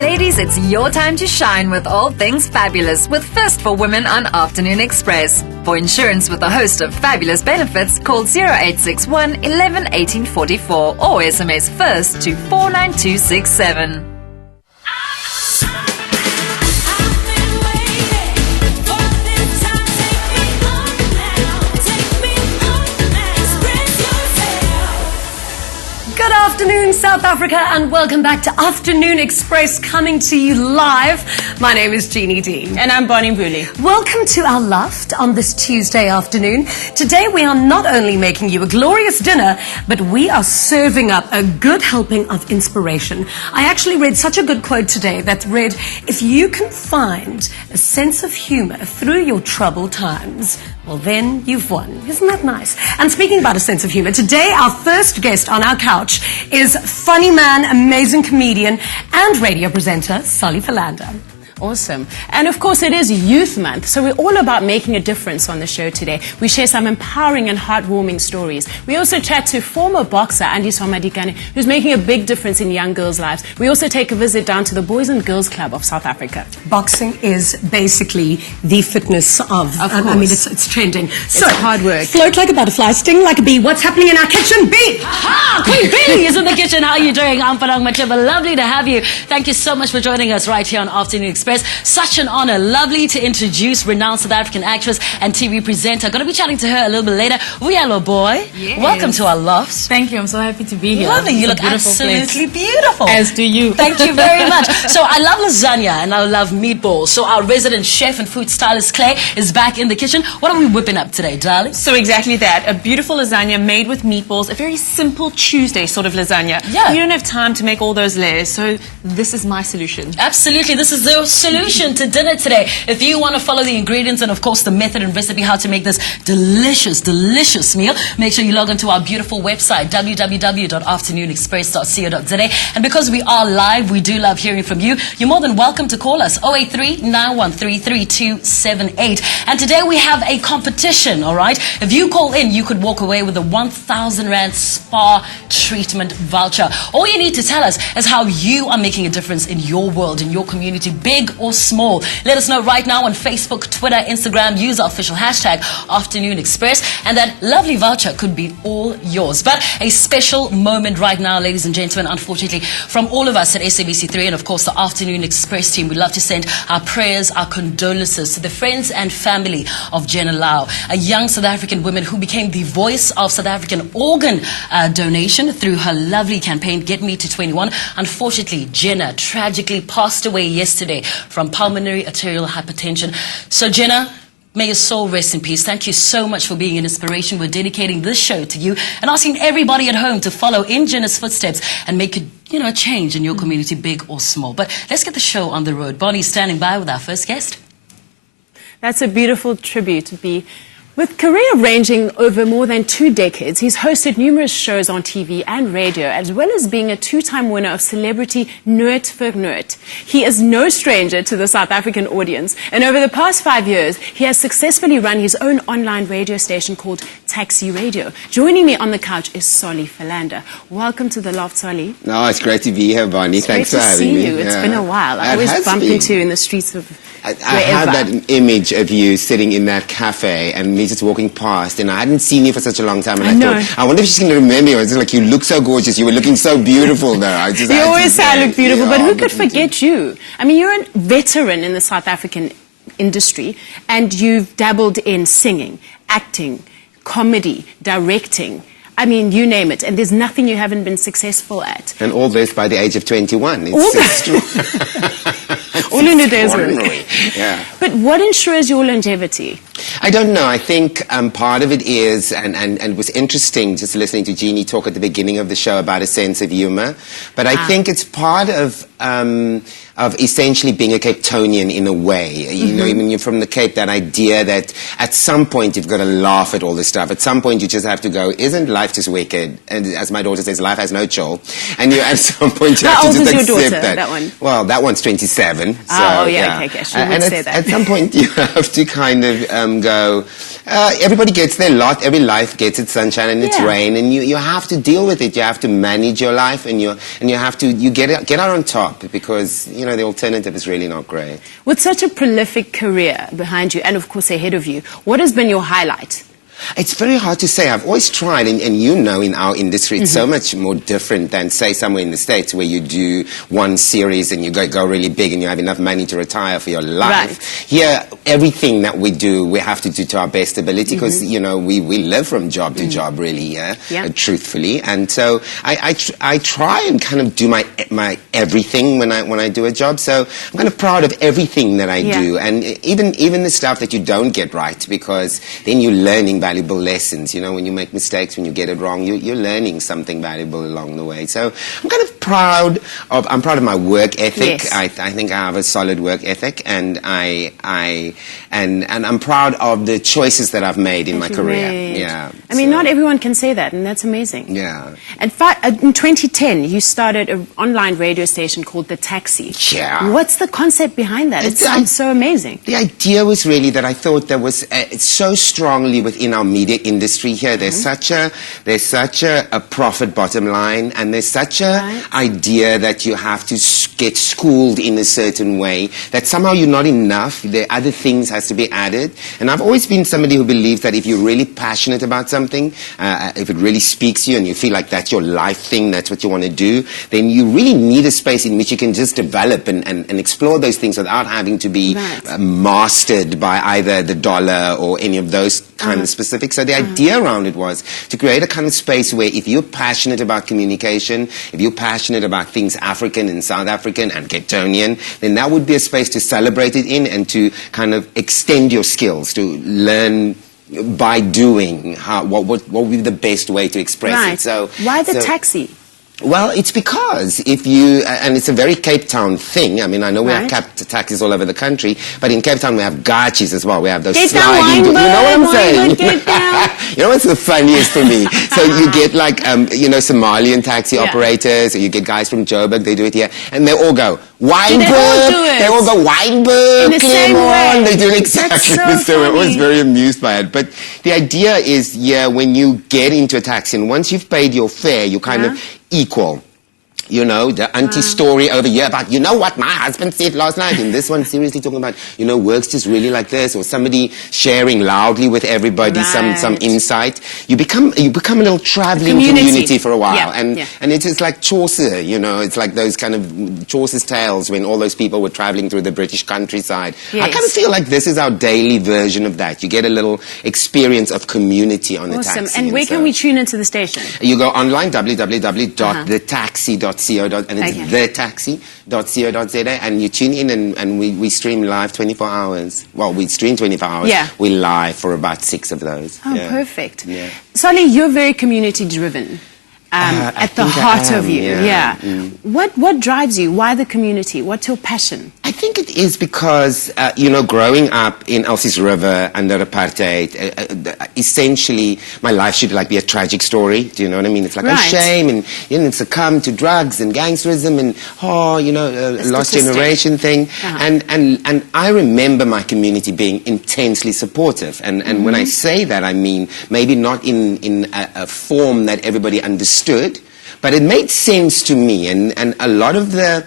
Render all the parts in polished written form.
Ladies, it's your time to shine with all things fabulous with First for Women on Afternoon Express. For insurance with a host of fabulous benefits, call 0861 11 1844 or SMS FIRST to 49267. Good afternoon, South Africa, and welcome back to Afternoon Express, coming to you live. My name is Jeannie Dean. And I'm Bonnie Mbuli. Welcome to our loft on this Tuesday afternoon. Today we are not only making you a glorious dinner, but we are serving up a good helping of inspiration. I actually read such a good quote today that read, if you can find a sense of humor through your troubled times, well then you've won. Isn't that nice? And speaking about a sense of humor, today our first guest on our couch is funny man, amazing comedian, and radio presenter, Soli Philander. Awesome. And of course it is Youth Month, so we're all about making a difference on the show today. We share some empowering and heartwarming stories. We also chat to former boxer Andiswa Madikane, who's making a big difference in young girls' lives. We also take a visit down to the Boys and Girls Club of South Africa. Boxing is basically the fitness of I mean, it's trending. So, it's hard work. Float like a butterfly, sting like a bee. What's happening in our kitchen? Bee! Aha! Queen Bee is in the kitchen. How are you doing? I'm Parang Macheba. Lovely to have you. Thank you so much for joining us right here on Afternoon Express. Such an honor. Lovely to introduce renowned South African actress and TV presenter. Going to be chatting to her a little bit later. Vuyelwa Booi. Yes. Welcome to our loft. Thank you. I'm so happy to be here. Lovely. You It's look a beautiful absolutely place. beautiful. As do you. Thank you very much. So I love lasagna and I love meatballs. So our resident chef and food stylist Clay is back in the kitchen. What are we whipping up today, darling? So exactly that. A beautiful lasagna made with meatballs. A very simple Tuesday sort of lasagna. Yeah. You don't have time to make all those layers. So this is my solution. Absolutely. This is the solution to dinner today. If you want to follow the ingredients and, of course, the method and recipe how to make this delicious, delicious meal, make sure you log onto our beautiful website, www.afternoonexpress.co.za. And because we are live, we do love hearing from you. You're more than welcome to call us, 083-913-3278. And today we have a competition, all right? If you call in, you could walk away with a 1,000 Rand spa treatment voucher. All you need to tell us is how you are making a difference in your world, in your community, big or small. Let us know right now on Facebook, Twitter, Instagram. Use our official hashtag Afternoon Express, and that lovely voucher could be all yours. But a special moment right now, ladies and gentlemen, unfortunately, from all of us at SABC3 and of course the Afternoon Express team, we'd love to send our prayers, our condolences to the friends and family of Jenna Lau, a young South African woman who became the voice of South African organ donation through her lovely campaign, Get Me to 21. Unfortunately, Jenna tragically passed away yesterday from pulmonary arterial hypertension. So Jenna, may your soul rest in peace. Thank you so much for being an inspiration. We're dedicating this show to you and asking everybody at home to follow in Jenna's footsteps and make a change in your community, big or small. But let's get the show on the road. Bonnie's standing by with our first guest. That's a beautiful tribute, Bee. With career ranging over more than 2 decades, he's hosted numerous shows on TV and radio, as well as being a 2-time winner of Celebrity Noot vir Noot. He is no stranger to the South African audience, and over the past 5 years, he has successfully run his own online radio station called Taxi Radio. Joining me on the couch is Soli Philander. Welcome to the loft, Soli. No, it's great to be here, Bonnie. Thanks for having me. Great to see you. It's been a while. I always bump into you in the streets of I had that image of you sitting in that cafe and me just walking past, and I hadn't seen you for such a long time, and I thought, I wonder if she's going to remember you. It's like, you look so gorgeous. You were looking so beautiful there. You always say I look beautiful, but who could forget you? I mean, you're a veteran in the South African industry, and you've dabbled in singing, acting, comedy, directing. I mean, you name it, and there's nothing you haven't been successful at. And all this by the age of 21. All in a day's work. Yeah. But what ensures your longevity? I don't know. I think part of it is, and it was interesting just listening to Jeannie talk at the beginning of the show about a sense of humor, but I think it's part of essentially being a Cape Townian in a way. You know, when you're from the Cape, that idea that at some point you've got to laugh at all this stuff. At some point you just have to go, isn't life just wicked? And as my daughter says, life has no chill. And you, at some point you have to just accept your daughter, that. That one? Well, that one's 27. So, oh, yeah, okay, she would say that. At some point you have to kind of go, Everybody gets their lot. Every life gets its sunshine and its rain, and you have to deal with it. You have to manage your life, and you have to get out on top, because the alternative is really not great. With such a prolific career behind you, and of course ahead of you, what has been your highlight? It's very hard to say. I've always tried, and in our industry, it's so much more different than, say, somewhere in the States where you do one series and you go really big and you have enough money to retire for your life. Right. Here, everything that we do, we have to do to our best ability, because, we live from job to job, really, truthfully. And so I try and kind of do my everything when I do a job. So I'm kind of proud of everything that I do, and even the stuff that you don't get right, because then you're learning valuable lessons. When you make mistakes, when you get it wrong, you're learning something valuable along the way. So I'm kind of proud of my work ethic. Yes. I think I have a solid work ethic, and I'm proud of the choices that I've made in my career. Yeah. I mean, not everyone can say that, and that's amazing. Yeah. In 2010, you started an online radio station called The Taxi. Yeah. What's the concept behind that? It sounds so amazing. The idea was really that I thought there was so strongly within our media industry here. There's such a profit bottom line, and there's such a idea that you have to get schooled in a certain way, that somehow you're not enough. There are other things has to be added. And I've always been somebody who believes that if you're really passionate about something, if it really speaks to you and you feel like that's your life thing, that's what you want to do, then you really need a space in which you can just develop and explore those things without having to be mastered by either the dollar or any of those kind of specifics. So the idea around it was to create a kind of space where if you're passionate about communication, if you're passionate about things African and South African and Capetonian, then that would be a space to celebrate it in, and to kind of extend your skills, to learn by doing what would be the best way to express it. So why the taxi? Well, it's because if you, and it's a very Cape Town thing. I mean, I know we have taxis all over the country, but in Cape Town we have gachis as well. We have those sliding doors. You know what I'm saying? You know what's the funniest for me? So you get like, Somalian taxi operators, or you get guys from Joburg, they do it here, and they all go, Wynberg! They all go, Wynberg! In the same way. They do exactly the same way. I was very amused by it. But the idea is, when you get into a taxi, and once you've paid your fare, you kind of equal. The auntie story over here about, what my husband said last night, and this one seriously talking about, work's just really like this, or somebody sharing loudly with everybody some insight. You become a little traveling community for a while, and it is like Chaucer, it's like those kind of Chaucer's tales when all those people were traveling through the British countryside. I kind of feel like this is our daily version of that. You get a little experience of community on the taxi. And where can we tune into the station? You go online, www.thetaxi.co.za, and it's thetaxi.co.za, and you tune in, and we stream live 24 hours. Well, we stream 24 hours. Yeah. We live for about 6 of those. Oh, perfect. Yeah. Soli, you're very community driven. At the heart of you. What drives you? Why the community? What's your passion? I think it is because, growing up in Elsie's River under apartheid, essentially my life should be a tragic story. Do you know what I mean? It's like, oh, shame, and succumb to drugs and gangsterism and, lost generation thing. And I remember my community being intensely supportive. And when I say that, I mean maybe not in a form that everybody understood, but it made sense to me, and a lot of the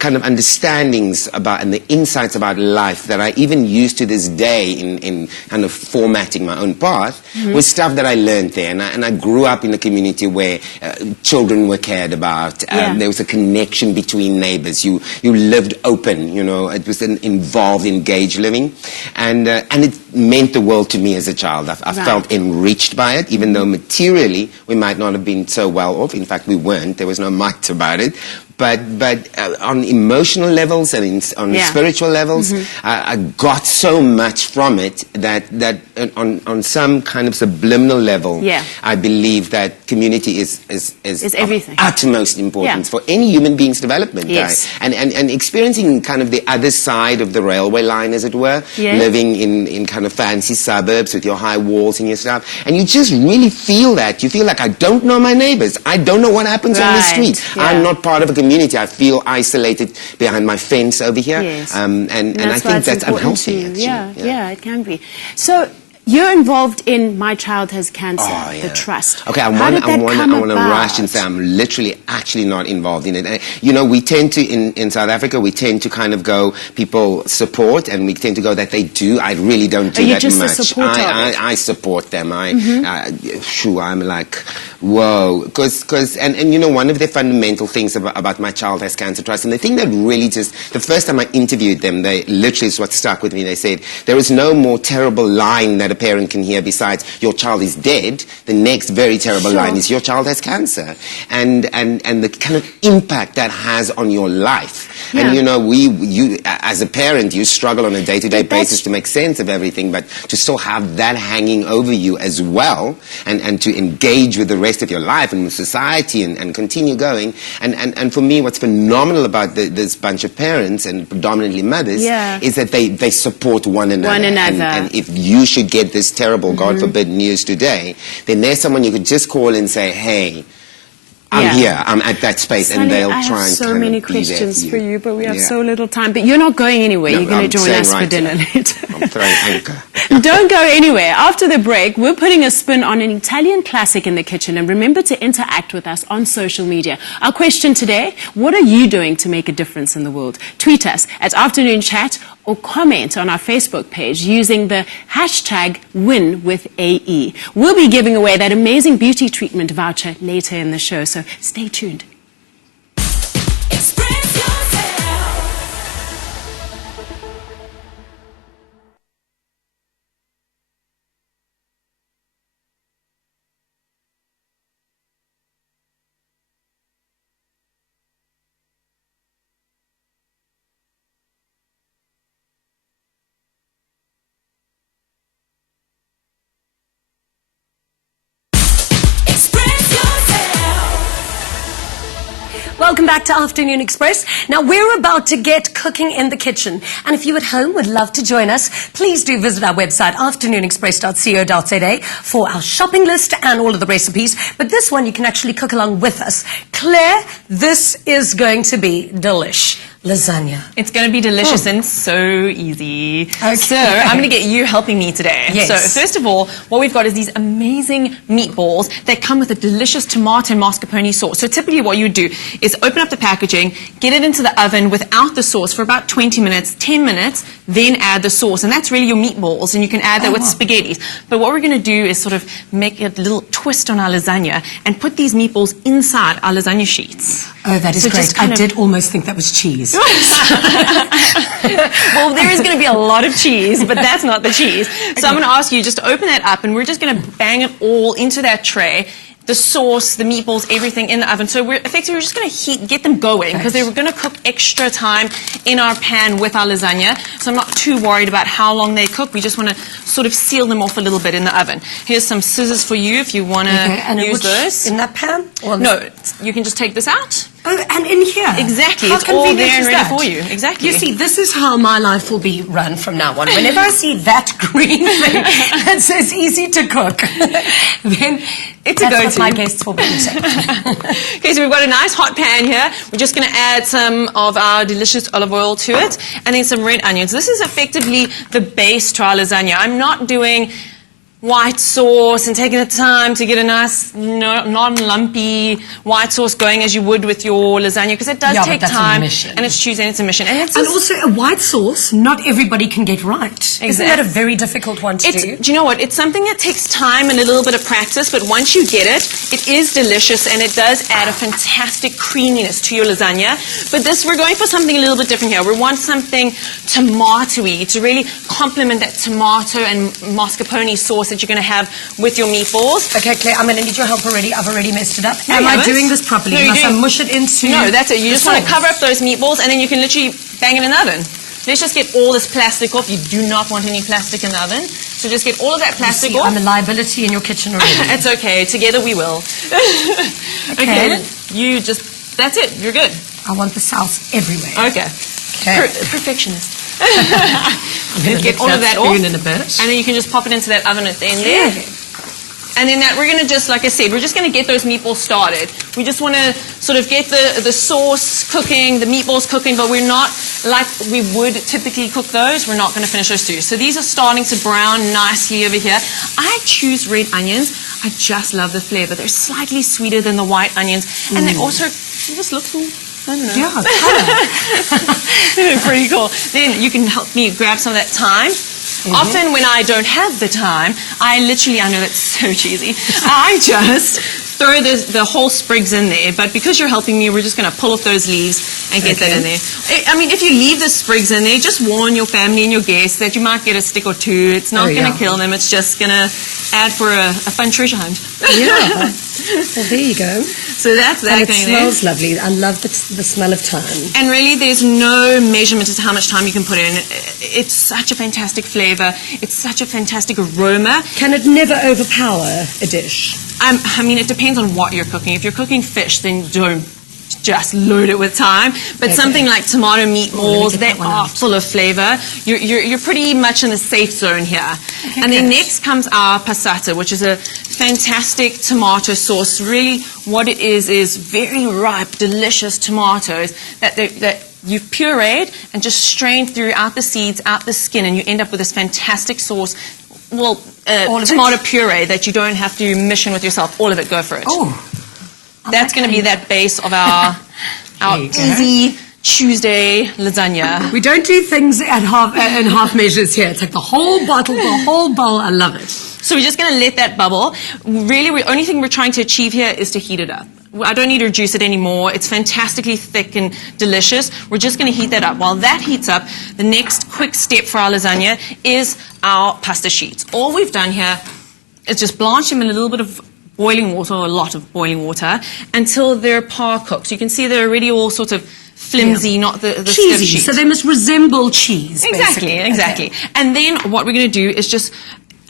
kind of understandings about and the insights about life that I even use to this day in kind of formatting my own path was stuff that I learned there. And I grew up in a community where children were cared about. There was a connection between neighbors. You lived open, it was an involved, engaged living. And it meant the world to me as a child. I felt enriched by it, even though materially we might not have been so well off. In fact, we weren't. There was no might about it. But on emotional levels and on spiritual levels, I got so much from it that on some kind of subliminal level, I believe that community is everything. Of utmost importance for any human being's development. Yes. And experiencing kind of the other side of the railway line, as it were, living in kind of fancy suburbs with your high walls and your stuff, and you just really feel that. You feel like, I don't know my neighbors. I don't know what happens on the street. I'm not part of a community. I feel isolated behind my fence over here, and I think that's unhealthy. Yeah, it can be. So, You're involved in My Child Has Cancer, Oh, yeah. the trust. Okay, I How want did that come to rush and about? say I'm literally actually not involved in it. You know, we tend to, in South Africa, we tend to kind of go, people support, and we tend to go that they do. I really don't do Are you that just a much. supporter of it? I support them. I'm like, whoa. Because, and you know, one of the fundamental things about My Child Has Cancer Trust, and the thing that really just, the first time I interviewed them, they literally is what stuck with me. They said, there is no more terrible line that a parent can hear besides your child is dead. The next very terrible line is your child has cancer. And the kind of impact that has on your life. Yeah. And you know, you as a parent, you struggle on a day-to-day basis to make sense of everything, but to still have that hanging over you as well, and to engage with the rest of your life and with society and continue going. And for me, what's phenomenal about this bunch of parents, and predominantly mothers, is that they support one another. And if you should get this terrible, God forbid, news today, then there's someone you could just call and say, hey, I'm here, I'm at that space, Sonny, and they'll I try have and so kind many of be there questions for you, but we have Yeah. so little time. But you're not going anywhere. No, You're going to I'm join us staying for right dinner here. later. I'm throwing anchor. Don't go anywhere. After the break, we're putting a spin on an Italian classic in the kitchen. And remember to interact with us on social media. Our question today, what are you doing to make a difference in the world? Tweet us at Afternoon Chat or comment on our Facebook page using the hashtag #WinWithAE. We'll be giving away that amazing beauty treatment voucher later in the show, so stay tuned. Welcome back to Afternoon Express. Now, we're about to get cooking in the kitchen. And if you at home would love to join us, please do visit our website, afternoonexpress.co.za, for our shopping list and all of the recipes. But this one, you can actually cook along with us. Claire, this is going to be delish. Lasagna. It's going to be delicious and so easy. Okay. So I'm going to get you helping me today. Yes. So first of all, what we've got is these amazing meatballs that come with a delicious tomato and mascarpone sauce. So typically what you would do is open up the packaging, get it into the oven without the sauce for about 20 minutes, 10 minutes, then add the sauce. And that's really your meatballs, and you can add that with spaghettis. But what we're going to do is sort of make a little twist on our lasagna and put these meatballs inside our lasagna sheets. Oh, that is So great. just I kind of- did almost think that was cheese. Well, there is going to be a lot of cheese, but that's not the cheese. So I'm going to ask you just to open that up, and we're just going to bang it all into that tray. The sauce, the meatballs, everything in the oven. So we're just going to get them going, because they were going to cook extra time in our pan with our lasagna. So I'm not too worried about how long they cook. We just want to sort of seal them off a little bit in the oven. Here's some scissors for you if you want to use those. In that pan? Or No, you can just take this out. Oh, and in here. Exactly. How It's all convenient there and is ready that? for you. Exactly. You see, this is how my life will be run from now on. Whenever I see that green thing that says easy to cook, then It's a that's what go-to. my guests will be eating. Okay, so we've got a nice hot pan here. We're just going to add some of our delicious olive oil to it, and then some red onions. This is effectively the base to our lasagna. I'm not doing white sauce and taking the time to get a nice non-lumpy white sauce going as you would with your lasagna, because it does Yeah, but take that's a time, mission. and it's choosing, it's a mission. And, it's And just- also, a white sauce, not everybody can get right. Isn't that a very difficult one to do? Do you know what? It's something that takes time and a little bit of practice, but once you get it, it is delicious, and it does add a fantastic creaminess to your lasagna. But we're going for something a little bit different here. We want something tomatoey to really complement that tomato and mascarpone sauce that you're going to have with your meatballs. Okay, Claire, I'm going to need your help already. I've already messed it up. No, Am you I haven't. doing this properly? No, you're Must I doing- mush it into No, that's it. You just want to sauce? cover up those meatballs, and then you can literally bang it in the oven. Let's just get all this plastic off. You do not want any plastic in the oven. So just get all of that plastic See, off. I'm a liability in your kitchen already. It's okay. Together we will. Okay. That's it. You're good. I want the sauce everywhere. Okay. Okay. Perfectionist. I'm going to Get all of that off. spoon in a bit. And then you can just pop it into that oven at the end there. And then we're going to just, like I said, we're just going to get those meatballs started. We just want to sort of get the sauce cooking, the meatballs cooking, but we're not like we would typically cook those, we're not going to finish those through. So these are starting to brown nicely over here. I choose red onions. I just love the flavor. They're slightly sweeter than the white onions. And they also just look so, I don't know. Yeah, They're pretty cool. Then you can help me grab some of that thyme. Often when I don't have the time, I know that's so cheesy, I just throw the whole sprigs in there. But because you're helping me, we're just going to pull off those leaves and get that in there. I mean, if you leave the sprigs in there, just warn your family and your guests that you might get a stick or two. It's not going to kill them. It's just going to add for a fun treasure hunt. Yeah. Well, there you go. So that's that. And it smells lovely. I love the smell of thyme. And really, there's no measurement as to how much thyme you can put in. It's such a fantastic flavor. It's such a fantastic aroma. Can it never overpower a dish? I mean, it depends on what you're cooking. If you're cooking fish, then don't just load it with thyme. But something like tomato meatballs, they are full of flavor. You're pretty much in the safe zone here. Okay, and then next comes our passata, which is a fantastic tomato sauce. Really, what it is very ripe, delicious tomatoes that you've pureed and just strained throughout the seeds, out the skin, and you end up with this fantastic sauce. Well, tomato puree that you don't have to mission with yourself. All of it, go for it. Oh. That's going to be that base of our easy Tuesday lasagna. We don't do things in half measures here. It's like the whole bottle, the whole bowl. I love it. So we're just going to let that bubble. Really, the only thing we're trying to achieve here is to heat it up. I don't need to reduce it anymore. It's fantastically thick and delicious. We're just going to heat that up. While that heats up, the next quick step for our lasagna is our pasta sheets. All we've done here is just blanch them in a little bit of boiling water, or a lot of boiling water, until they're par cooked. So you can see they're already all sort of flimsy, not the stiff sheet. So they must resemble cheese. Exactly. Okay. And then what we're going to do is just,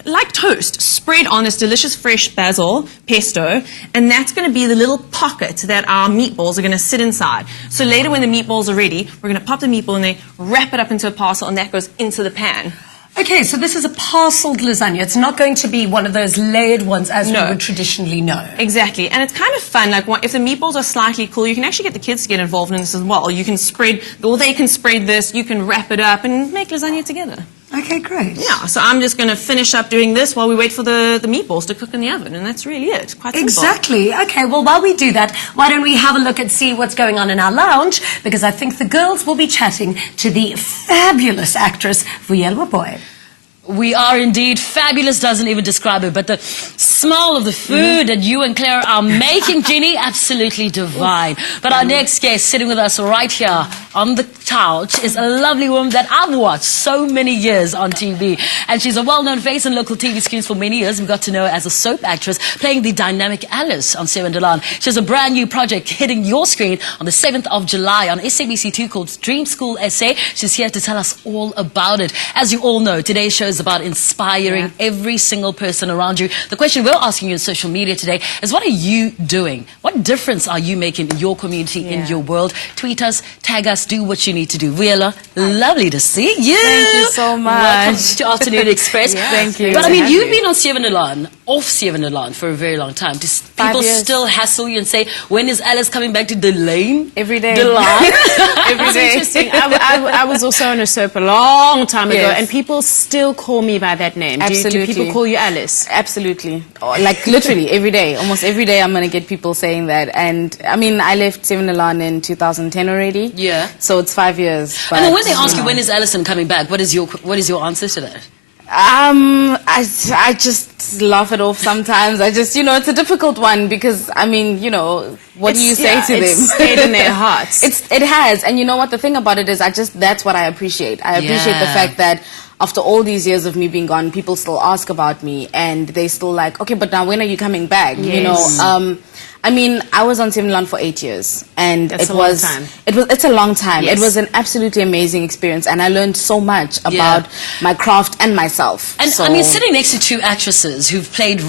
like toast, spread on this delicious fresh basil pesto, and that's going to be the little pocket that our meatballs are going to sit inside. So later when the meatballs are ready, we're going to pop the meatball in there, wrap it up into a parcel, and that goes into the pan. Okay, so this is a parceled lasagna. It's not going to be one of those layered ones as we would traditionally know. Exactly, and it's kind of fun. Like, if the meatballs are slightly cool, you can actually get the kids to get involved in this as well. You can spread, or they can spread this, you can wrap it up and make lasagna together. Okay, great. Yeah, so I'm just going to finish up doing this while we wait for the meatballs to cook in the oven, and that's really it. Quite simple. Exactly. Okay, well, while we do that, why don't we have a look and see what's going on in our lounge, because I think the girls will be chatting to the fabulous actress, Vuyelwa Booi. We are indeed fabulous, doesn't even describe it, but the smell of the food that you and Claire are making, Ginny, absolutely divine. But our next guest sitting with us right here on the couch is a lovely woman that I've watched so many years on TV. And she's a well-known face on local TV screens for many years. We got to know her as a soap actress playing the dynamic Alice on Seven Delan. She has a brand new project hitting your screen on the 7th of July on SABC2 called Dream School SA. She's here to tell us all about it. As you all know, today's show is about inspiring every single person around you. The question we're asking you on social media today is, what are you doing? What difference are you making in your community, in your world? Tweet us, tag us, do what you need to do. Vuyelwa, lovely to see you. Thank you so much. Welcome to Afternoon Express. Thank you. But I mean, you've been on Seven Delan, off Seven Delan for a very long time. Do people still hassle you and say, when is Alice coming back to Delan? Every day. Delan? Every day. Interesting. I was also on a soap a long time ago, and people still call me by that name. Absolutely. Do people call you Alice? Absolutely. Like literally every day. Almost every day I'm going to get people saying that. And I mean, I left Seven Delan in 2010 already. Yeah. So it's 5 years. But, And then when they ask you, when is Alison coming back, what is your answer to that? I just laugh it off sometimes. I just, it's a difficult one because, I mean, what do you say to them? It's stayed in their hearts. It has. And you know what? The thing about it is that's what I appreciate. I appreciate the fact that after all these years of me being gone, people still ask about me and they still like, okay, but now when are you coming back? Yes. I mean, I was on Seven Delan for 8 years, and That's a long time. It's a long time. Yes. It was an absolutely amazing experience, and I learned so much about my craft and myself. And I mean, sitting next to two actresses who've played,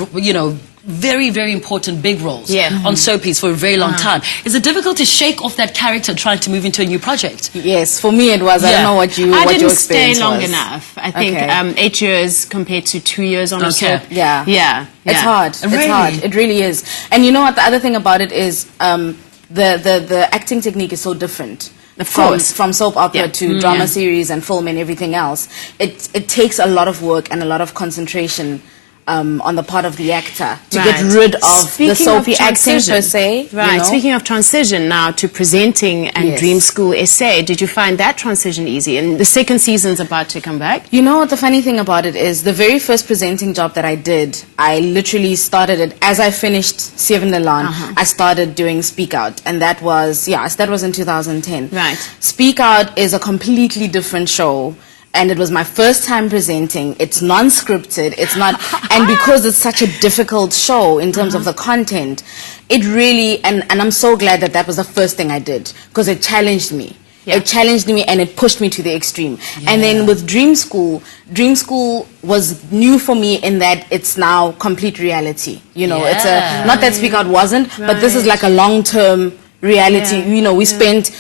very, very important big roles on soapies for a very long time. Is it difficult to shake off that character trying to move into a new project? Yes, for me it was. I don't know what your experience was. I didn't stay long enough. I think 8 years compared to 2 years on a soap. Yeah. It's hard. Really? It's hard. It really is. And you know what? The other thing about it is the acting technique is so different Of course. from soap opera Yeah. to drama series and film and everything else, it takes a lot of work and a lot of concentration on the part of the actor to get rid of the soapy acting per se. Right. You know? Speaking of transition now to presenting and Yes. Dream School essay, did you find that transition easy? And the second season's about to come back. You know what the funny thing about it is, the very first presenting job that I did, I literally started it as I finished Seven Elan. I started doing Speak Out, and that was in 2010. Right. Speak Out is a completely different show. And it was my first time presenting. It's non-scripted. It's not, and because it's such a difficult show in terms of the content, it really, and I'm so glad that that was the first thing I did, because it challenged me. Yeah. It challenged me and it pushed me to the extreme. And then with Dream School was new for me in that it's now complete reality. You know, it's not that Speak Out wasn't, but this is like a long-term reality. You know, we spent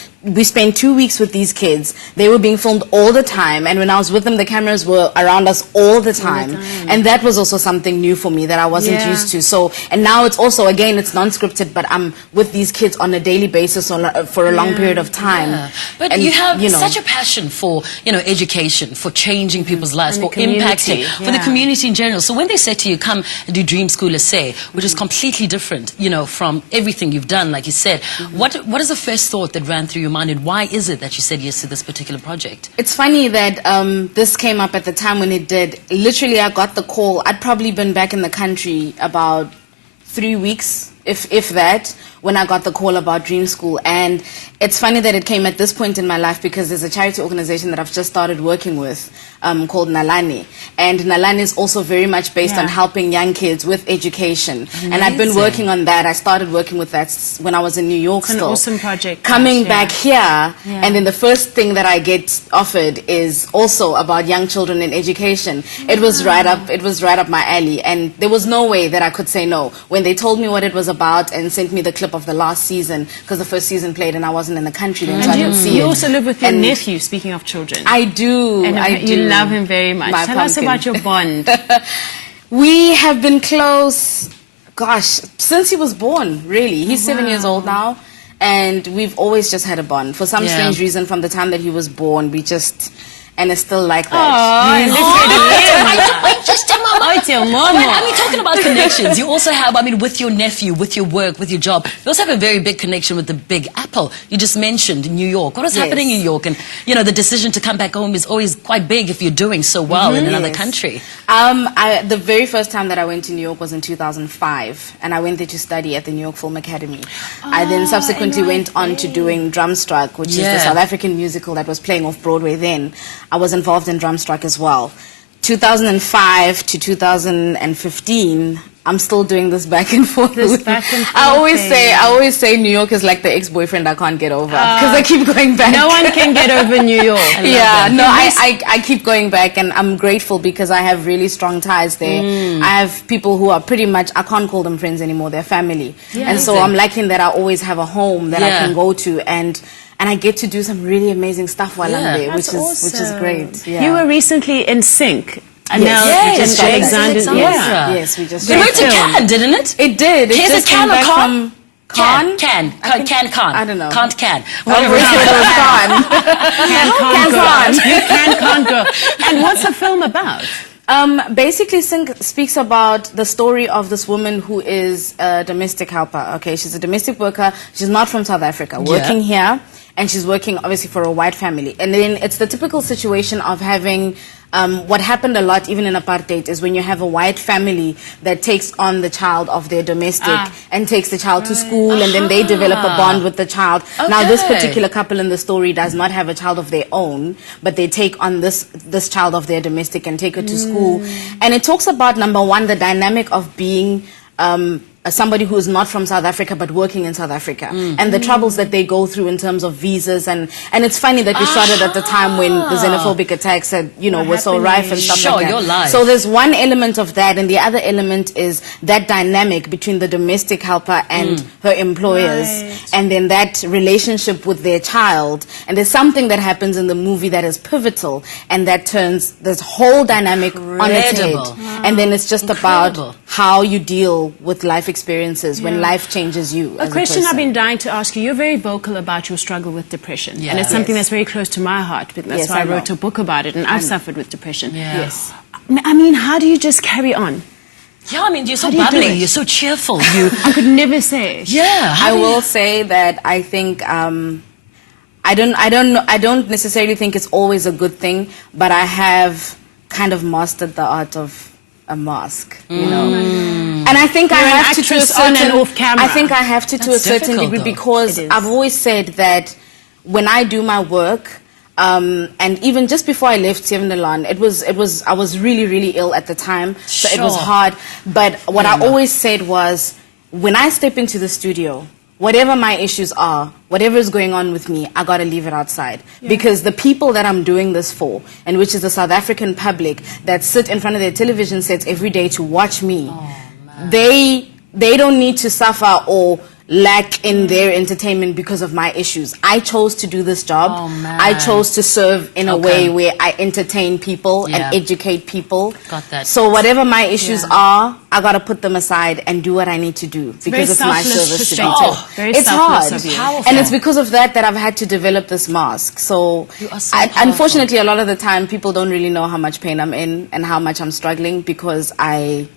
2 weeks with these kids. They were being filmed all the time, and when I was with them, the cameras were around us all the time. And that was also something new for me that I wasn't used to. So, and now it's also, again, it's non-scripted, but I'm with these kids on a daily basis for a long period of time. Yeah. But And, you have you know, such a passion for, education, for changing people's lives, And the for impacting, community, for the yeah. community in general. So when they say to you, come and do Dream School Essay, which is completely different, from everything you've done, like you said, what is the first thought that ran through your mind, and why is it that you said yes to this particular project? It's funny that this came up at the time when it did. Literally, I got the call. I'd probably been back in the country about 3 weeks, if that, when I got the call about Dream School. And it's funny that it came at this point in my life, because there's a charity organization that I've just started working with called Nalani. And Nalani is also very much based on helping young kids with education. And I've been working on that. I started working with that when I was in New York. It's an awesome project. Coming back here, and then the first thing that I get offered is also about young children in education. It was right up my alley, and there was no way that I could say no. When they told me what it was about and sent me the clip of the last season, because the first season played and I wasn't in the country then, so I didn't see it. You also live with your And nephew, speaking of children. I do. And I do. You love him very much. My Tell us pumpkin. about your bond. We have been close, gosh, since he was born, really. He's 7 years old now, and we've always just had a bond. For some strange reason, from the time that he was born, and it's still like that. Just a moment. Oh, it's your mama. I mean, talking about connections, you also have, with your nephew, with your work, with your job, you also have a very big connection with the Big Apple. You just mentioned New York. What is happening in New York? And, the decision to come back home is always quite big if you're doing so well in another country. The very first time that I went to New York was in 2005, and I went there to study at the New York Film Academy. I then subsequently went on to doing Drumstruck, which is the South African musical that was playing off Broadway then. I was involved in Drumstruck as well. 2005 to 2015, I'm still doing this back and forth. I always say New York is like the ex-boyfriend I can't get over, because I keep going back. No one can get over New York. I keep going back, and I'm grateful because I have really strong ties there. I have people who are pretty much, I can't call them friends anymore, they're family. And so I'm lucky in that I always have a home that I can go to, and I get to do some really amazing stuff while I'm there, which is great. Yeah. You were recently in Sync. Yes, Alexander. Yes, we just. It went to Cannes, didn't it? It did. It Is just it came Cannes or back Cannes? from Cannes. I don't know. Cannes. Whatever it was, Cannes. Can't go. And what's the film about? Basically, Sync speaks about the story of this woman who is a domestic helper. Okay, she's a domestic worker. She's not from South Africa, working here, and she's working obviously for a white family. And then it's the typical situation of having what happened a lot even in apartheid is when you have a white family that takes on the child of their domestic and takes the child to school, and then they develop a bond with the child. Now this particular couple in the story does not have a child of their own, but they take on this child of their domestic and take her to school. And it talks about, number one, the dynamic of being somebody who is not from South Africa but working in South Africa, and the troubles that they go through in terms of visas, and it's funny that we started at the time when the xenophobic attacks were so rife and stuff like that. Your life. So there's one element of that, and the other element is that dynamic between the domestic helper and her employers, and then that relationship with their child. And there's something that happens in the movie that is pivotal, and that turns this whole dynamic on its head. And then it's just about how you deal with life experiences when life changes you. A question I've been dying to ask you. You're very vocal about your struggle with depression. Yeah. And it's something that's very close to my heart. That's Yes, why I I wrote know. a book about it, and I've suffered with depression. Yeah. Yes. I mean, how do you just carry on? Yeah, I mean, you're so How do you do bubbly, it? you're so cheerful. I could never say. Yeah. I will say that I think I don't necessarily think it's always a good thing, but I have kind of mastered the art of a mask, you know. And I think I You're an have to a actress certain on and off camera. I think I have to a That's certain difficult, degree though. because It is. I've always said that when I do my work. And even just before I left Sievendelaan, I was really ill at the time, so it was Sure. hard. But what I always said was, when I step into the studio, whatever my issues are, whatever is going on with me, I gotta leave it outside. Because the people that I'm doing this for, and which is the South African public that sit in front of their television sets every day to watch me, they don't need to suffer or lack in their entertainment because of my issues. I chose to do this job. Oh, man. I chose to serve in a Okay. way where I entertain people Yeah. and educate people. Got that. So whatever my issues are, I gotta put them aside and do what I need to do because it's my selfless service to perspective. people. Very It's selfless hard, of you. Powerful. and it's because of that I've had to develop this mask. So, You are so powerful. unfortunately, a lot of the time people don't really know how much pain I'm in and how much I'm struggling because I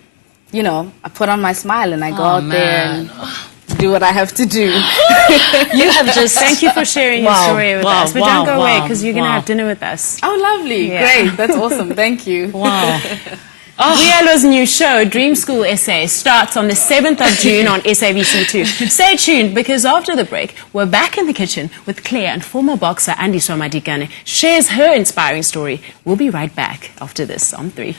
put on my smile and I go out there and do what I have to do. You have just... Thank you for sharing your Wow, story with wow, us. But wow, don't go away wow, because you're going to wow. have dinner with us. Oh, lovely. Yeah. Great. That's awesome. Thank you. Wow. Vuyelwa's new show, Dream School SA, starts on the 7th of June on SABC2. Stay tuned because after the break, we're back in the kitchen with Claire, and former boxer Andiswa Madikane shares her inspiring story. We'll be right back after this on 3.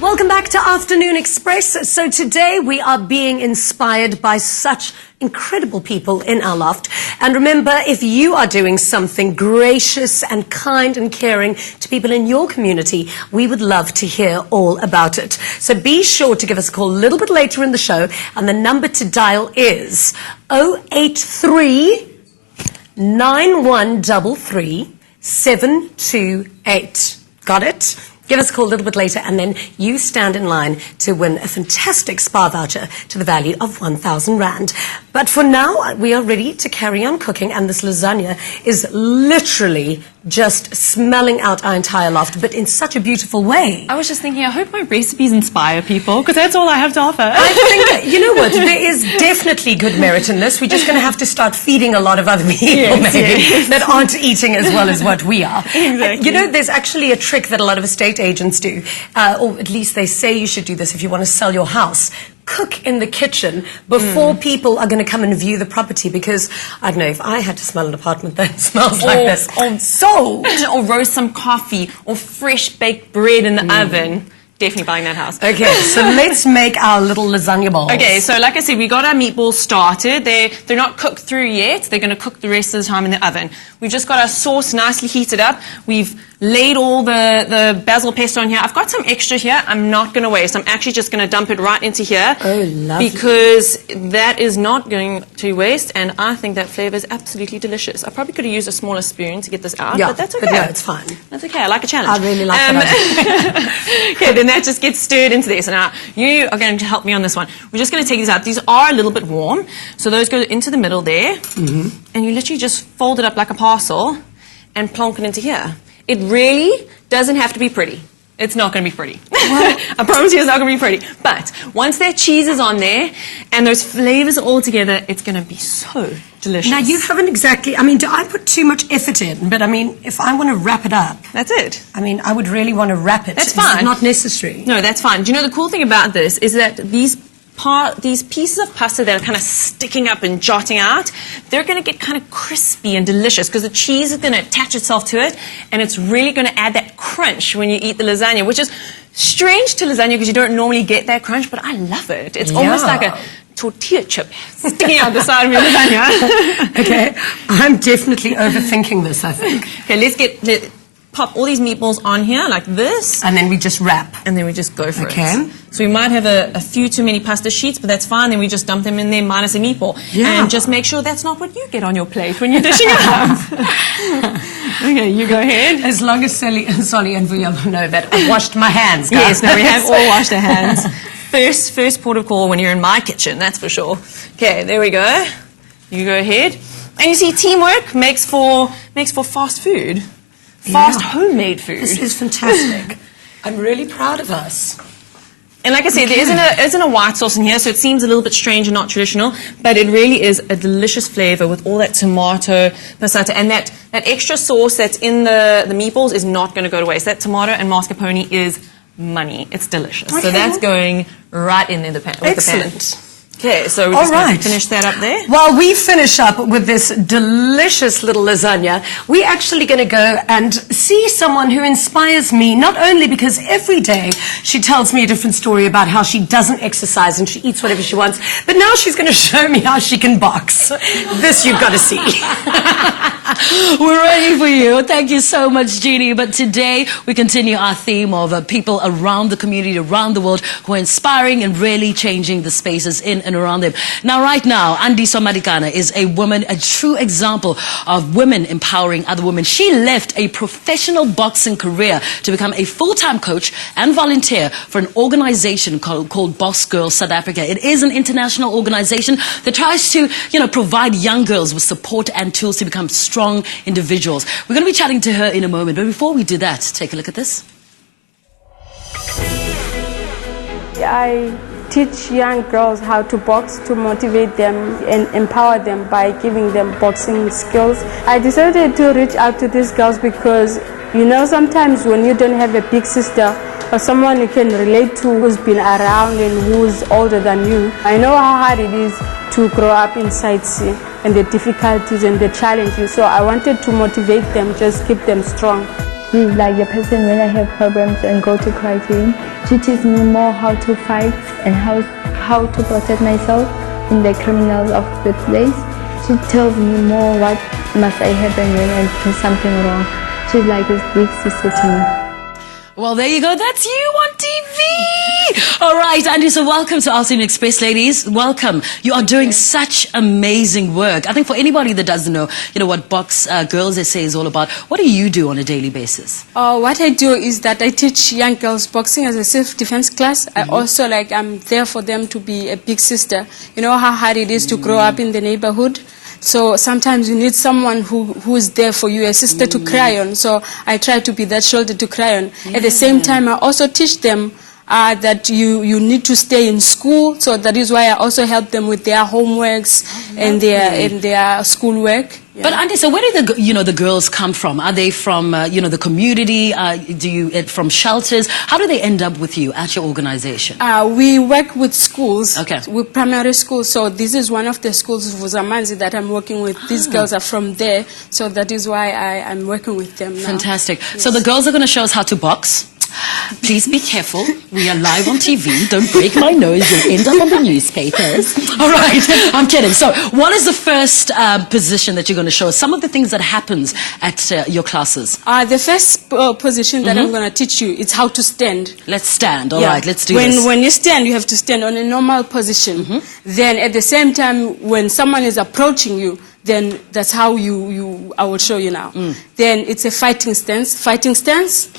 Welcome back to Afternoon Express. So today we are being inspired by such incredible people in our loft. And remember, if you are doing something gracious and kind and caring to people in your community, we would love to hear all about it. So be sure to give us a call a little bit later in the show. And the number to dial is 083 9133 728. Got it? Give us a call a little bit later, and then you stand in line to win a fantastic spa voucher to the value of 1,000 Rand. But for now, we are ready to carry on cooking, and this lasagna is literally just smelling out our entire loft, but in such a beautiful way. I was just thinking, I hope my recipes inspire people, because that's all I have to offer. I think, you know what, there is definitely good merit in this. We're just going to have to start feeding a lot of other people, maybe, that aren't eating as well as what we are. Exactly. You know, there's actually a trick that a lot of estate agents do, or at least they say you should do this if you want to sell your house. Cook in the kitchen before people are going to come and view the property, because I don't know, if I had to smell an apartment that smells like this, sold. Or roast some coffee, or fresh baked bread in the oven. Definitely buying that house. Okay, so let's make our little lasagna balls. Okay, so like I said, we got our meatballs started. They're not cooked through yet. They're going to cook the rest of the time in the oven. We've just got our sauce nicely heated up. We've laid all the basil pesto on here. I've got some extra here. I'm not going to waste. I'm actually just going to dump it right into here. Oh, lovely. Because that is not going to waste, and I think that flavor is absolutely delicious. I probably could have used a smaller spoon to get this out, Yeah, but that's okay. but no, it's fine. That's okay. I like a challenge. I really like that. Okay, then that just gets stirred into there. So now you are going to help me on this one. We're just going to take these out. These are a little bit warm, so those go into the middle there, and you literally just fold it up like a parcel and plonk it into here. It really doesn't have to be pretty. It's not going to be pretty. I promise you it's not going to be pretty. But once that cheese is on there and those flavors are all together, it's going to be so delicious. Now, you haven't exactly, I mean, do I put too much effort in? But I mean, if I want to wrap it up, That's it. I mean, I would really want to wrap it. That's Is it fine. not necessary. No, that's fine. Do you know the cool thing about this is that these pieces of pasta that are kind of sticking up and jutting out, they're going to get kind of crispy and delicious because the cheese is going to attach itself to it, and it's really going to add that crunch when you eat the lasagna, which is strange to lasagna because you don't normally get that crunch, but I love it. It's almost Yeah. like a tortilla chip sticking out the side of your lasagna. Okay, I'm definitely overthinking this, I think. Okay, let's pop all these meatballs on here like this. And then we just wrap. And then we just go for Okay. it. So we might have a few too many pasta sheets, but that's fine. Then we just dump them in there minus a meatball. Yeah. And just make sure that's not what you get on your plate when you're dishing it up. Okay, you go ahead. As long as Soli and Vuyelwa know that I washed my hands, guys. Yes, no, we have all washed our hands. First port of call when you're in my kitchen, that's for sure. Okay, there we go. You go ahead. And you see, teamwork makes for fast food. Fast homemade food. This is fantastic. I'm really proud of us. And like I said, there isn't a white sauce in here, so it seems a little bit strange and not traditional, but it really is a delicious flavor with all that tomato, passata, and that extra sauce that's in the meatballs is not going to go to waste. That tomato and mascarpone is money. It's delicious. Okay. So that's going right in the pan. Excellent. Okay, so we're just going to finish that up there. While we finish up with this delicious little lasagna, we're actually going to go and see someone who inspires me, not only because every day she tells me a different story about how she doesn't exercise and she eats whatever she wants, but now she's going to show me how she can box. This you've got to see. We're ready for you. Thank you so much, Jeannie. But today we continue our theme of people around the community, around the world, who are inspiring and really changing the spaces in and around them. Now, right now, Andiswa Madikane is a woman, a true example of women empowering other women. She left a professional boxing career to become a full-time coach and volunteer for an organization called Box Girls South Africa. It is an international organization that tries to, provide young girls with support and tools to become strong individuals. We're going to be chatting to her in a moment, but before we do that, take a look at this. I teach young girls how to box to motivate them and empower them by giving them boxing skills. I decided to reach out to these girls because, sometimes when you don't have a big sister or someone you can relate to who's been around and who's older than you, I know how hard it is to grow up in sightseeing and the difficulties and the challenges. So I wanted to motivate them, just keep them strong. She's like the person when I have problems and go to cry to him. She teaches me more how to fight and how to protect myself in the criminals of the place. She tells me more what must I happen when I do something wrong. She's like this big sister to me. Well, there you go. That's you on TV. All right, Andy, so welcome to Afternoon Express, ladies. Welcome. You are doing such amazing work. I think for anybody that doesn't know, what Box Girls SA is all about, what do you do on a daily basis? What I do is that I teach young girls boxing as a self-defense class. I also, I'm there for them to be a big sister. You know how hard it is to grow up in the neighborhood? So sometimes you need someone who is there for you, a sister to cry on. So I try to be that shoulder to cry on. Yeah. At the same time, I also teach them that you need to stay in school. So that is why I also help them with their homeworks and their schoolwork. Yeah. But Auntie, so where do the girls come from? Are they from the community? From shelters? How do they end up with you at your organization? We work with schools, okay, with primary schools. So this is one of the schools, Vuzamanzi, that I'm working with. These girls are from there, so that is why I'm working with them now. Fantastic. Yes. So the girls are going to show us how to box. Please be careful. We are live on TV. Don't break my nose. You'll end up on the newspapers. All right. I'm kidding. So what is the first position that you're going to show us? Some of the things that happens at your classes. The first position that I'm going to teach you is how to stand. Let's stand. All right. Let's do this. When you stand, you have to stand on a normal position. Then at the same time, when someone is approaching you, then that's how I will show you now. Then it's a fighting stance. Fighting stance.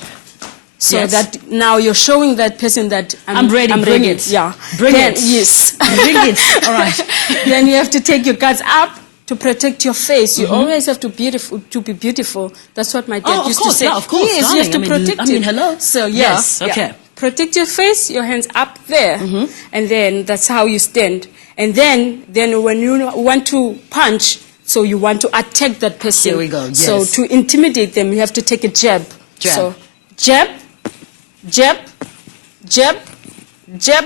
So yes, that now you're showing that person that I'm ready. Bring it. Yeah. Bring it. Yes. Bring it. All right. Then you have to take your guards up to protect your face. You always have to be beautiful. That's what my dad used to say. Yeah, of course. Yes, you have to protect it. Hello. So yes. Okay. Yeah. Protect your face. Your hands up there, and then that's how you stand. And then when you want to punch, so you want to attack that person. Here we go. Yes. So to intimidate them, you have to take a jab. Jab. So jab. Jab, jab, jab,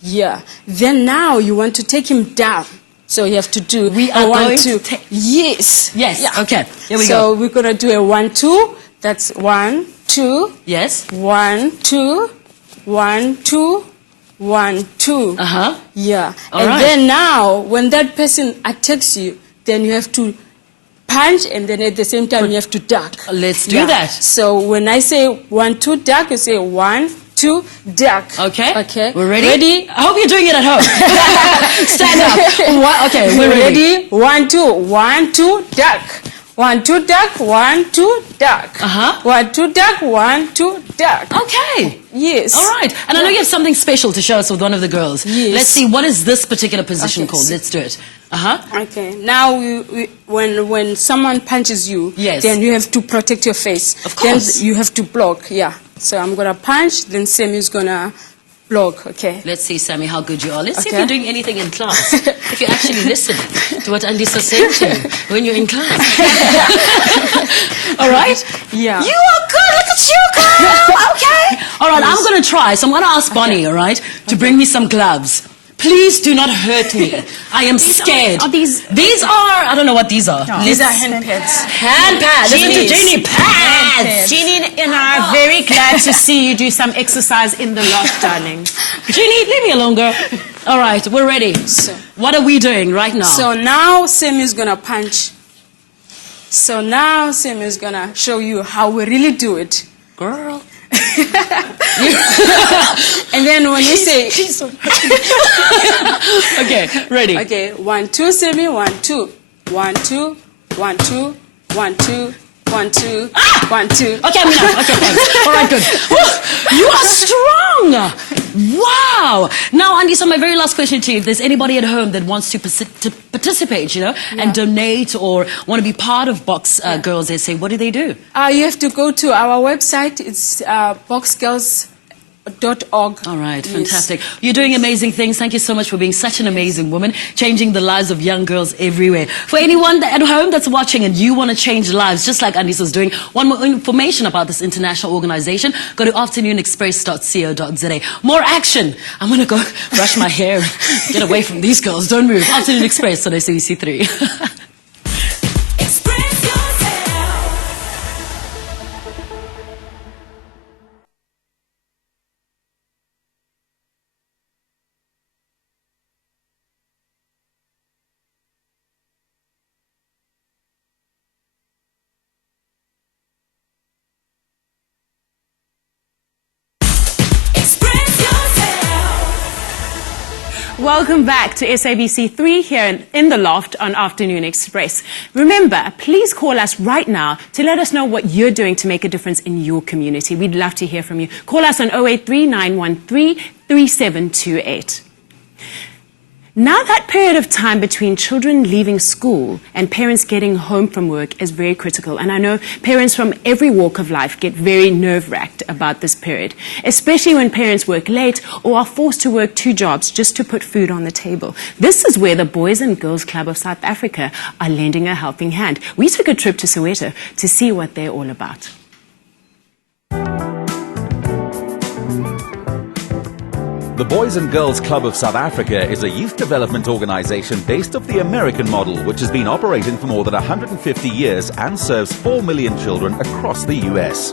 yeah. Then now you want to take him down. So you have to do. We are going to yes. Yes. Yeah. Okay. Here we go. So we're gonna do a 1, 2. That's 1, 2. Yes. 1, 2, 1, 2, 1, 2. Yeah. All and right. then now, when that person attacks you, then you have to punch, and then at the same time you have to duck. Let's do that. So when I say 1, 2, duck, you say 1, 2, duck. Okay. Okay. We're ready? Ready? I hope you're doing it at home. Stand up. Okay, we're ready. 1, 2, 1, 2, duck. 1, 2, duck, 1, 2, duck. 1, 2, duck, 1, 2, duck. Okay. Yes. All right. And I know you have something special to show us with one of the girls. Yes. Let's see, what is this particular position Okay, called? so- Let's do it. Okay. Now, when someone punches you, Yes. then you have to protect your face. Of course. Then you have to block. Yeah. So I'm gonna punch. Then Sam is gonna block. Okay. Let's see, Sammy, how good you are. Let's see if Okay. you're doing anything in class. If you're actually listening to what Andiswa said to you when you're in class. All right? Yeah. You are good. Look at you, girl. Okay. All right, I'm going to try. So I'm going to ask Bonnie, all right, to bring me some gloves. Please do not hurt me. I am scared. Are these... These are, I don't know what these are. These are hand pads. Hand pads. Listen to Jeannie, pads. Jeannie and I are very glad to see you do some exercise in the loft, darling. Jeannie, leave me alone, girl. All right, we're ready. So- What are we doing right now? So now Sam is gonna punch. So now Sam is gonna show you how we really do it. Girl. And then when you say, Okay, ready. okay, 1, 2, Sammy, 1, 2, 1, 2, 1, 2, 1, 2, 1, 2, 1, 2. Okay, I'm enough. Okay, thanks. All right, good. Woo, you are strong. Wow. Now, Andy, so my very last question to you. If there's anybody at home that wants to participate, you know, and donate or want to be part of Box Girls SA, what do they do? You have to go to our website. It's boxgirls.org. All right, Yes. fantastic. You're doing amazing things. Thank you so much for being such an amazing woman, changing the lives of young girls everywhere. For anyone at home that's watching and you want to change lives, just like Andiswa's doing, want more information about this international organization, go to afternoonexpress.co.za. More action. I'm going to go brush my hair, get away from these girls. Don't move. Afternoon Express on SABC3. Welcome back to SABC3 here in the loft on Afternoon Express. Remember, please call us right now to let us know what you're doing to make a difference in your community. We'd love to hear from you. Call us on 083-913-3728. Now that period of time between children leaving school and parents getting home from work is very critical. And I know parents from every walk of life get very nerve-wracked about this period, especially when parents work late or are forced to work 2 jobs just to put food on the table. This is where the Boys and Girls Club of South Africa are lending a helping hand. We took a trip to Soweto to see what they're all about. The Boys and Girls Club of South Africa is a youth development organization based off the American model, which has been operating for more than 150 years and serves 4 million children across the U.S.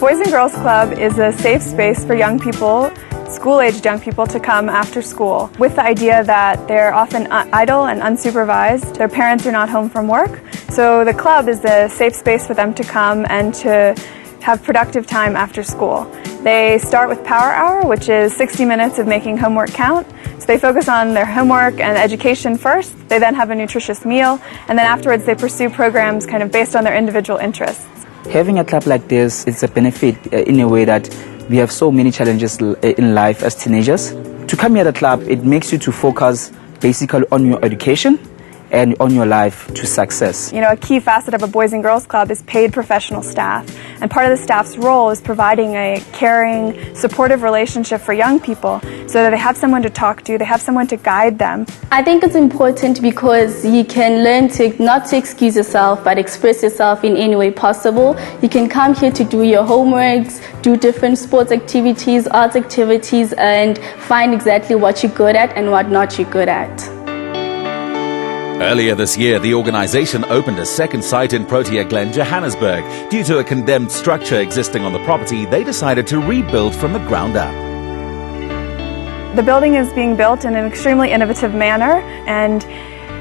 Boys and Girls Club is a safe space for young people, school-aged young people, to come after school with the idea that they're often idle and unsupervised. Their parents are not home from work, so the club is a safe space for them to come and to have productive time after school. They start with Power Hour, which is 60 minutes of making homework count. So they focus on their homework and education first. They then have a nutritious meal, and then afterwards they pursue programs kind of based on their individual interests. Having a club like this is a benefit in a way that we have so many challenges in life as teenagers. To come here at the club, it makes you to focus basically on your education and on your life to success. You know, a key facet of a Boys and Girls Club is paid professional staff. And part of the staff's role is providing a caring, supportive relationship for young people so that they have someone to talk to, they have someone to guide them. I think it's important because you can learn to not to excuse yourself, but express yourself in any way possible. You can come here to do your homeworks, do different sports activities, arts activities, and find exactly what you're good at and what not you're good at. Earlier this year, the organization opened a second site in Protea Glen, Johannesburg. Due to a condemned structure existing on the property, they decided to rebuild from the ground up. The building is being built in an extremely innovative manner, and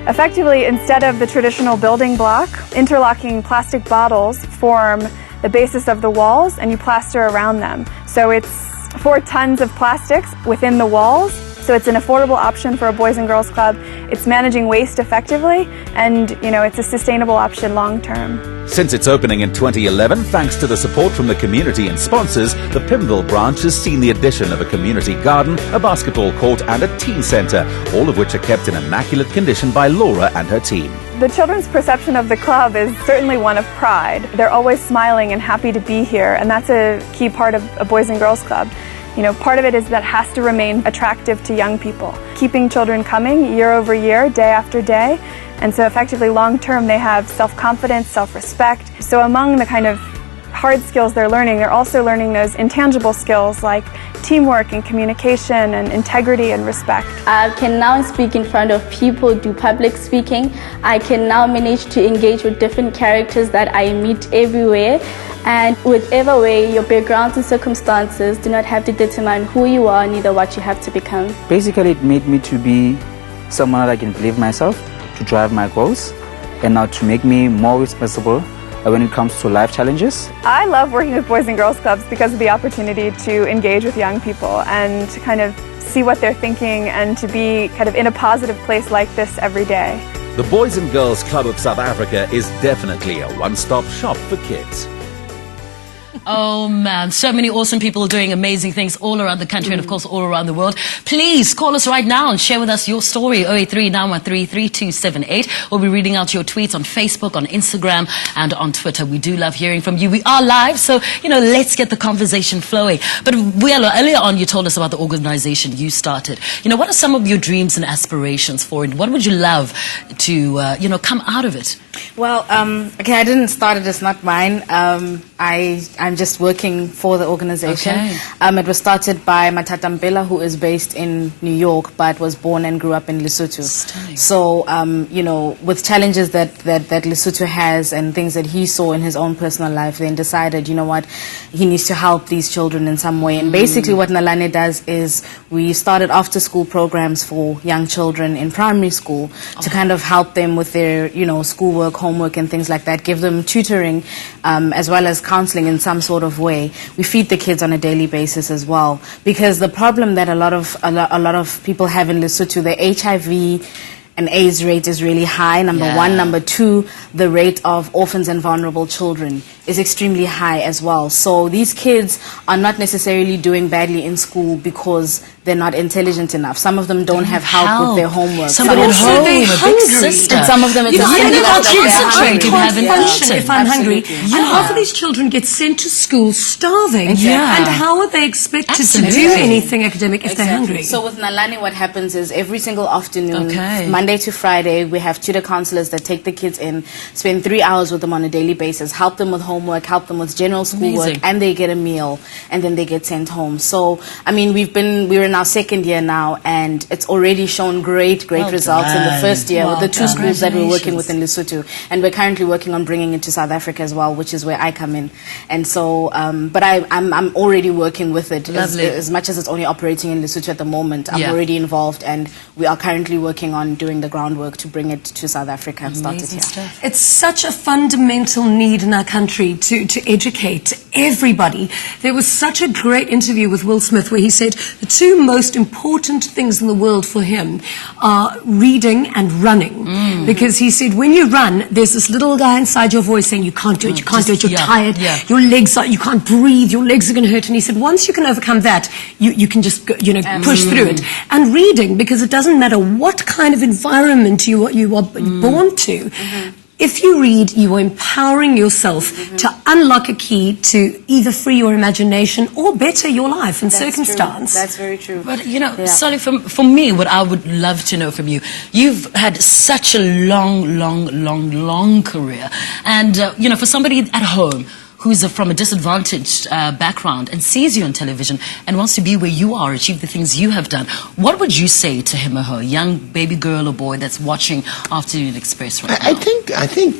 effectively, instead of the traditional building block, interlocking plastic bottles form the basis of the walls, and you plaster around them. So it's 4 tons of plastics within the walls, so it's an affordable option for a Boys and Girls Club. It's managing waste effectively, and it's a sustainable option long term. Since its opening in 2011, thanks to the support from the community and sponsors, the Pimville branch has seen the addition of a community garden, a basketball court and a teen centre, all of which are kept in immaculate condition by Laura and her team. The children's perception of the club is certainly one of pride. They're always smiling and happy to be here, and that's a key part of a Boys and Girls Club. Part of it is that it has to remain attractive to young people, keeping children coming year over year, day after day. And so effectively long term they have self-confidence, self-respect. So among the kind of hard skills they're learning, they're also learning those intangible skills like teamwork and communication and integrity and respect. I can now speak in front of people, do public speaking. I can now manage to engage with different characters that I meet everywhere. And whichever way, your backgrounds and circumstances do not have to determine who you are, neither what you have to become. Basically, it made me to be someone that I can believe myself, to drive my goals, and now to make me more responsible when it comes to life challenges. I love working with Boys and Girls Clubs because of the opportunity to engage with young people and to kind of see what they're thinking and to be kind of in a positive place like this every day. The Boys and Girls Club of South Africa is definitely a one-stop shop for kids. Oh man, so many awesome people doing amazing things all around the country and of course all around the world. Please call us right now and share with us your story, 083-913-3278. We'll be reading out your tweets on Facebook, on Instagram and on Twitter. We do love hearing from you. We are live, so let's get the conversation flowing. But Vuyelwa, earlier on you told us about the organization you started. What are some of your dreams and aspirations for it? What would you love to come out of it? Well, okay, I didn't start it, it's not mine. I'm just working for the organization. Okay. It was started by Matata Mpela, who is based in New York, but was born and grew up in Lesotho. Stunning. So, with challenges that Lesotho has and things that he saw in his own personal life, then decided, he needs to help these children in some way. And basically what Nalane does is we started after school programs for young children in primary school to kind of help them with their, schoolwork, homework and things like that, give them tutoring as well as counseling in some sort of way. We feed the kids on a daily basis as well, because the problem that a lot of people have in Lesotho, the HIV and AIDS rate is really high, number one. Number two, the rate of orphans and vulnerable children is extremely high as well. So these kids are not necessarily doing badly in school because they're not intelligent enough. Some of them don't have help with their homework. Somebody at home, a big sister. And some of them, it's I a can't function if I'm hungry. Absolutely. And half of these children get sent to school starving. Yeah. And how are they expected to do Absolutely. anything academic if they're hungry? So with Nalani, what happens is every single afternoon, Okay. Monday to Friday, we have tutor counselors that take the kids in, spend 3 hours with them on a daily basis, help them with homework, help them with general schoolwork, Amazing. and they get a meal, and then they get sent home. So, I mean, we're in our second year now, and it's already shown great results in the first year with the two schools that we're working with in Lesotho. And we're currently working on bringing it to South Africa as well, which is where I come in. And so, but I'm already working with it. As much as it's only operating in Lesotho at the moment, I'm already involved, and we are currently working on doing the groundwork to bring it to South Africa and start it here. Stuff. It's such a fundamental need in our country to educate everybody. There was such a great interview with Will Smith where he said the two most important things in the world for him are reading and running. Because he said when you run, there's this little guy inside your voice saying you can't do it, you can't do it, you're tired, your legs are, you can't breathe, your legs are going to hurt. And he said once you can overcome that, you can just go, push through it. And reading, because it doesn't matter what kind of environment you are born to. If you read, you are empowering yourself to unlock a key to either free your imagination or better your life and circumstance. That's very true. But, Soli, for me, what I would love to know from you, you've had such a long career. And, for somebody at home who's from a disadvantaged background and sees you on television and wants to be where you are, achieve the things you have done, what would you say to him or her, young baby girl or boy that's watching Afternoon Express right now? I think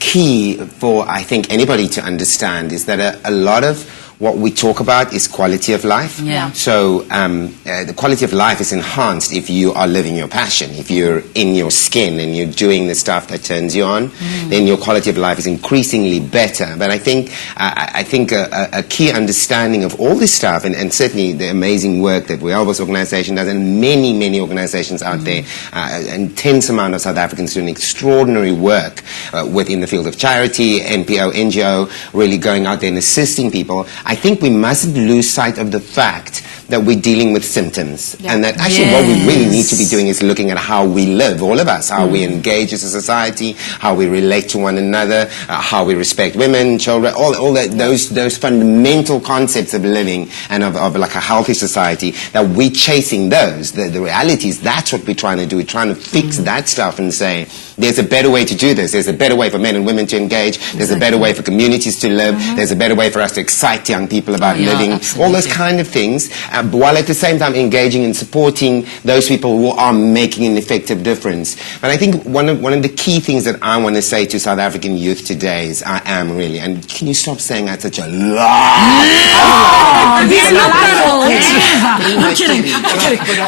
key for anybody to understand is that a lot of what we talk about is quality of life. Yeah. So the quality of life is enhanced if you are living your passion. If you're in your skin and you're doing the stuff that turns you on, then your quality of life is increasingly better. But I think a key understanding of all this stuff, and certainly the amazing work that Vuyelwa's organization does, and many organizations out there, an intense amount of South Africans doing extraordinary work within the field of charity, NPO, NGO, really going out there and assisting people. I think we mustn't lose sight of the fact that we're dealing with symptoms, and that actually what we really need to be doing is looking at how we live, all of us, how we engage as a society, how we relate to one another, how we respect women, children, all that, those fundamental concepts of living and of like a healthy society, that we're chasing those. The reality is that's what we're trying to do. We're trying to fix that stuff and say, there's a better way to do this. There's a better way for men and women to engage. There's a better way for communities to live. There's a better way for us to excite young people about living. Absolutely. All those kind of things, while at the same time engaging and supporting those people who are making an effective difference. But I think one of the key things that I want to say to South African youth today is, I am really, and can you stop saying that such a lot?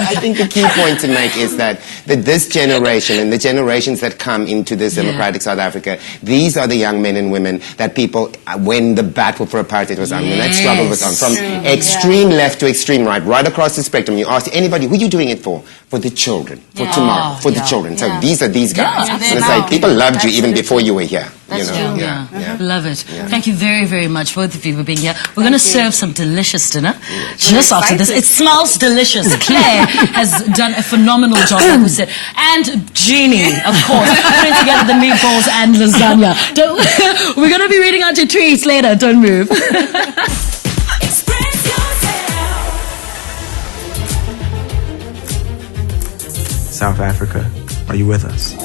I think the key point to make is that this generation and the generations that come into this democratic South Africa, these are the young men and women that people, when the battle for apartheid was on, when that struggle was on, from extreme left to extreme right across the spectrum, you ask anybody, who are you doing it for? For the children, for tomorrow, for the children. So these are these guys. So it's like people loved you even before you were here. That's you know? true. Yeah. Love it. Thank you very, very much, both of you, for being here. We're going to serve some delicious dinner just after this. It smells delicious. Claire has done a phenomenal job, like we said. And Jeannie, of course, putting together the meatballs and lasagna. We're going to be reading out your tweets later. Don't move. South Africa, are you with us?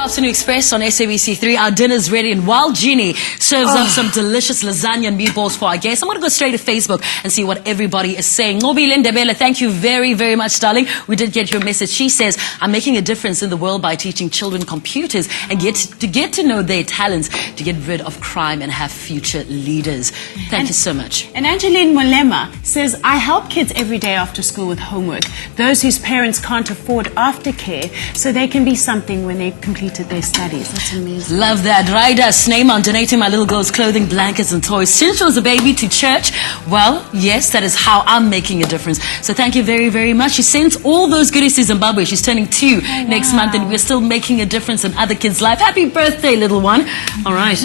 Afternoon Express on SABC3. Our dinner's ready, and while Jeannie serves up some delicious lasagna and meatballs for our guests, I'm going to go straight to Facebook and see what everybody is saying. Nobile Ndebele, thank you very, very much, darling. We did get your message. She says, I'm making a difference in the world by teaching children computers and get to know their talents, to get rid of crime and have future leaders. Thank you so much. And Angeline Molema says, I help kids every day after school with homework, those whose parents can't afford aftercare, so they can be something when they completed their studies. That's amazing. Love that. Ryder Sneyman donating my little girl's clothing, blankets and toys since she was a baby to church. Well, yes, that is how I'm making a difference. So thank you very, very much. She sends all those goodies to Zimbabwe. She's turning 2 next month, and we're still making a difference in other kids' life. Happy birthday, little one. All right.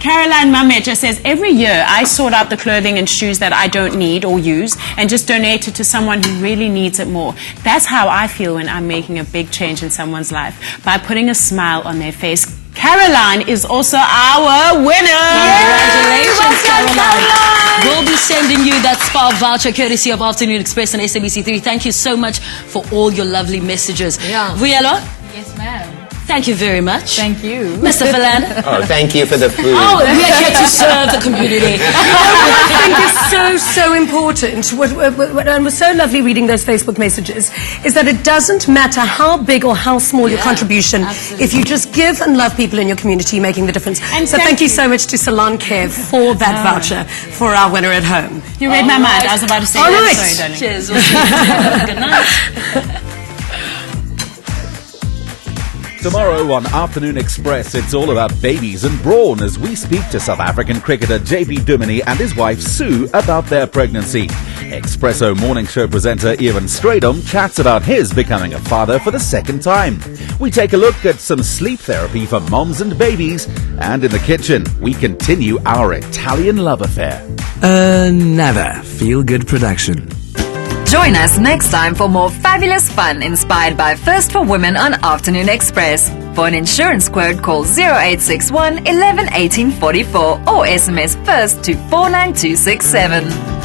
Caroline Mamecha says, every year I sort out the clothing and shoes that I don't need or use and just donate it to someone who really needs it more. That's how I feel when I'm making a big change in someone's life, by putting a smile on their face. Caroline is also our winner. Congratulations, Caroline. We'll be sending you that spa voucher courtesy of Afternoon Express and SABC3. Thank you so much for all your lovely messages. Vuyelwa? Yes, ma'am. Thank you very much. Thank you. Mr. Philander? Oh, thank you for the food. Oh, we're here to serve the community. I think is so important, and was so lovely reading those Facebook messages, is that it doesn't matter how big or how small your contribution, if you just give and love people in your community, making the difference. And so thank you so much to Salon Care for that voucher for our winner at home. You read my mind. I was about to say that. Sorry, darling. Cheers. We'll see you. Good night. Tomorrow on Afternoon Express, it's all about babies and brawn as we speak to South African cricketer JP Duminy and his wife Sue about their pregnancy. Expresso morning show presenter Ivan Stradom chats about his becoming a father for the second time. We take a look at some sleep therapy for moms and babies, and in the kitchen, we continue our Italian love affair. Another feel-good production. Join us next time for more fabulous fun inspired by First for Women on Afternoon Express. For an insurance quote, call 0861 11 18 44 or SMS FIRST to 49267.